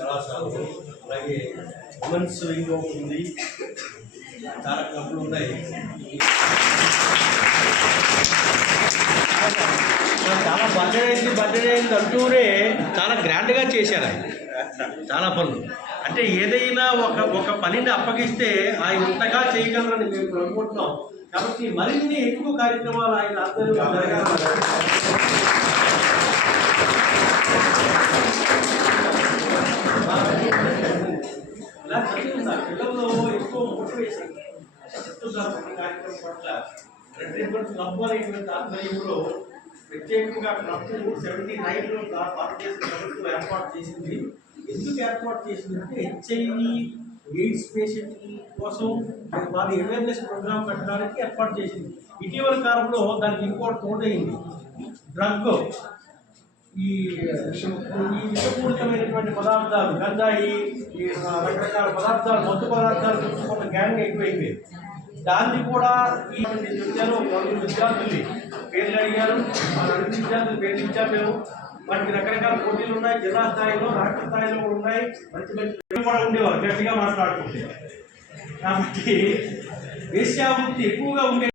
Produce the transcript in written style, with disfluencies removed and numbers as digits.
కళాశాలలు, అలాగే women's wing ఉంది, చాలా క్లబ్లు ఉన్నాయి. చాలా బర్త్డే అయింది అంటూనే చాలా గ్రాండ్గా చేశారు ఆయన చాలా పనులు. అంటే ఏదైనా ఒక పనిని అప్పగిస్తే ఆయన ఇంతగా చేయగలరని మేము అనుకుంటున్నాం. కాబట్టి మరిన్ని ఎక్కువ కార్యక్రమాలు ఆయన ఆధ్వర్యంలో జరగాలి. ఇలా చదువుతున్నారు పిల్లల్లో ఎక్కువ మోటివేషన్ కార్యక్రమం పట్ల రెడ్ క్లబ్ అనేటువంటి ఆధ్వర్యంలో ప్రత్యేకంగా క్లబ్ 79లో భారతదేశ ప్రభుత్వం ఏర్పాటు చేసింది. ఎందుకు ఏర్పాటు చేసిందంటే HIV ఎయిడ్స్ పేషెంట్ కోసం వారి అవేర్నెస్ ప్రోగ్రామ్ పెట్టడానికి ఏర్పాటు చేసింది. ఇటీవల కాలంలో దానికి ఇంకోటి తోడైంది డ్రగ్. ఈ విషపూరితమైనటువంటి పదార్థాలు, గంజాయి, ఈ రకరకాల పదార్థాలు, మత్తు పదార్థాలు కొంత గ్యాంగ్ ఎక్కువైపోయింది. దాన్ని కూడా ఈ విద్యార్థులు పేర్లు అడిగారు. ఆ 2 విద్యార్థులు పేర్లు ఇచ్చాం మేము. వాటికి రకరకాల పోటీలు ఉన్నాయి, జిల్లా స్థాయిలో, రాష్ట్ర స్థాయిలో కూడా ఉన్నాయి. మంచి మంచి కూడా ఉండేవారు గట్టిగా మాట్లాడుకుంటే. కాబట్టి వేశ్యావృత్తి ఎక్కువగా ఉండే